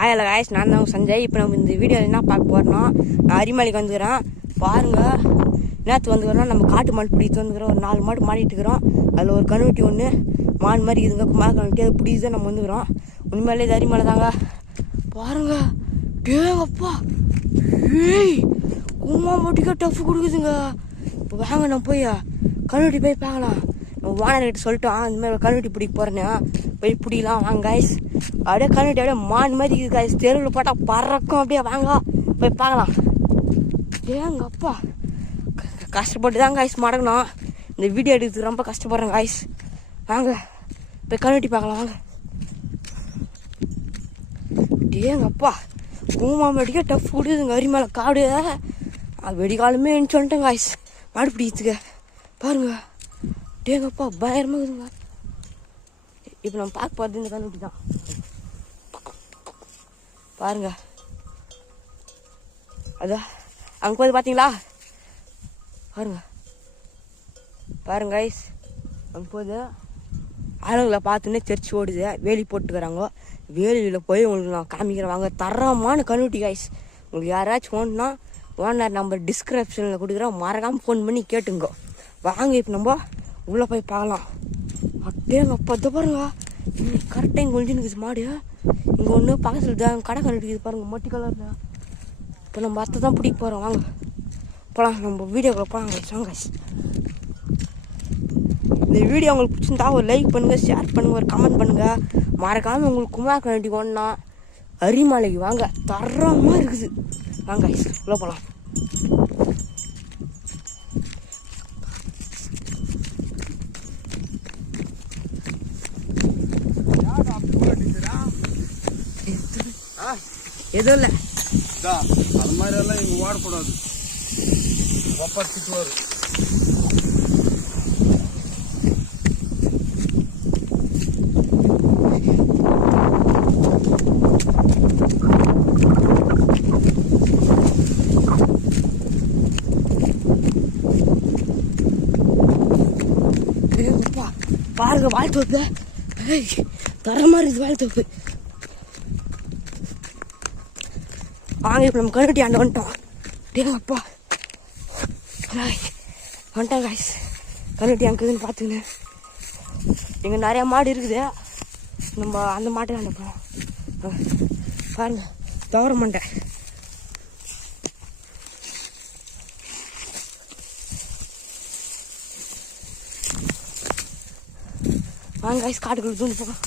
ஆயில காய்ஸ், நான் தான் சஞ்சய். இப்போ நம்ம இந்த வீடியோவில் என்ன பார்க்க போகிறோம்னா, நான் அரிமலைக்கு வந்துக்கிறேன். பாருங்கள், நேற்று வந்துக்கிறோம். நம்ம காட்டு மாடு பிடித்து வந்துக்கிறோம். ஒரு 4 மாடு மாடிட்டு இருக்கிறோம். அதில் ஒரு கண்ணுட்டி ஒன்று மான் மாதிரி இதுங்க, குமார கண்ணுட்டி. அது பிடிச்சி தான் நம்ம வந்துக்கிறோம். உண்மையிலே இது அரிமலை தாங்க. பாருங்க, டேங்கப்பா, ஏய் குமா மாட்டிக்கா டஃப் கொடுக்குதுங்க. இப்போ வாங்க நம்ம போய் கண்ணுட்டி போய் பார்க்கலாம். நம்ம வானர்கிட்ட சொல்லிட்டோம், இந்த மாதிரி கண்ணுட்டி பிடிக்க போகிறேன்னு. போய் பிடிக்கலாம் வாங்க காய்ஸ். அப்படியே கண்ணுட்டி அப்படியே மான் மாதிரி இருக்குது காய்ஸ். தெருவில் போட்டால் பறக்கும். அப்படியே வாங்க போய் பார்க்கலாம். ஏங்க அப்பா, கஷ்டப்பட்டு தான் காய்ஸ் மடக்கணும். இந்த வீடியோ எடுக்கிறதுக்கு ரொம்ப கஷ்டப்படுறேன் காய்ஸ். வாங்க போய் கண்ணுட்டி பார்க்கலாம் வாங்க. ஏங்க அப்பா, கூமாமடிக்க டஃப் கொடுக்குதுங்க. அரிமலை காடு. வெடிகாலமே என்ன சொல்லிட்டேன் காய்ஸ் மாடு பிடிக்கிறதுக்கு. பாருங்க, டேங்கப்பா பயங்கரமாக இருக்குதுங்க. இப்போ நம்ம பார்க்க போகிறது இந்த கண்ணுட்டி தான். பாருங்க, அதான் அங்கே போது பார்த்தீங்களா? பாருங்க பாருங்க கைஸ், அங்கே போது ஆளுங்களை பார்த்துன்னே தெரிச்சு ஓடுது. வேலி போட்டுக்கிறாங்க. வேலியில் போய் உங்களுக்கு நான் காமிக்கிறேன் வாங்க. தரமான கண்ணுட்டி கைஸ். உங்களுக்கு யாராச்சும் ஓணுன்னா ஓனர் நம்பர் டிஸ்கிரிப்ஷனில் கொடுக்குறோம். மறக்காமல் ஃபோன் பண்ணி கேட்டுங்க. வாங்க இப்போ நம்ம உள்ளே போய் பார்க்கலாம். அப்படியேங்க அப்போ இதை பாருங்க, கரெக்டாக இங்கே ஒழிஞ்சுன்னு மாடு. இங்கே ஒன்று பக்கத்தில் தான் கடை கண்டுக்குது பாருங்க, மொட்டி கலரில். இப்போ நம்ம அத்தை தான் பிடிக்க போகிறோம். வாங்க போகலாம், நம்ம வீடியோக்குள்ளே போகலாம் வாங்க. இந்த வீடியோ உங்களுக்கு பிடிச்சிருந்தா ஒரு லைக் பண்ணுங்கள், ஷேர் பண்ணுங்கள், ஒரு கமெண்ட் பண்ணுங்கள். மறக்காமல் உங்களுக்கு குமார கண்ணுட்டி ஒன்றா அரிமலைக்கு வாங்க. தரமாக இருக்குது. வாங்க உள்ளே போகலாம். எதுவும் இல்லை, அது மாதிரி எல்லாம் இங்கே ஓடக்கூடாது. ஒப்பத்துக்கு வரும். பாருங்க வாழ்த்தோப்பு. தரமா இருக்குது வாழ்த்தோப்பு. வாங்க இப்போ நம்ம கண்ணுட்டி ஆண்டு வந்துட்டோம். டேங்கப்பா வந்துட்டோம் காய்ஸ். கண்ணுட்டி அங்குதுன்னு பார்த்துங்க. இங்கே நிறையா மாடு இருக்குது. நம்ம அந்த மாட்டை ஆண்ட போகிறோம். பாருங்க, தவற மாட்டேன். வாங்க காய்ஸ், காட்டுக்குள்ள தூண்டு போகலாம்.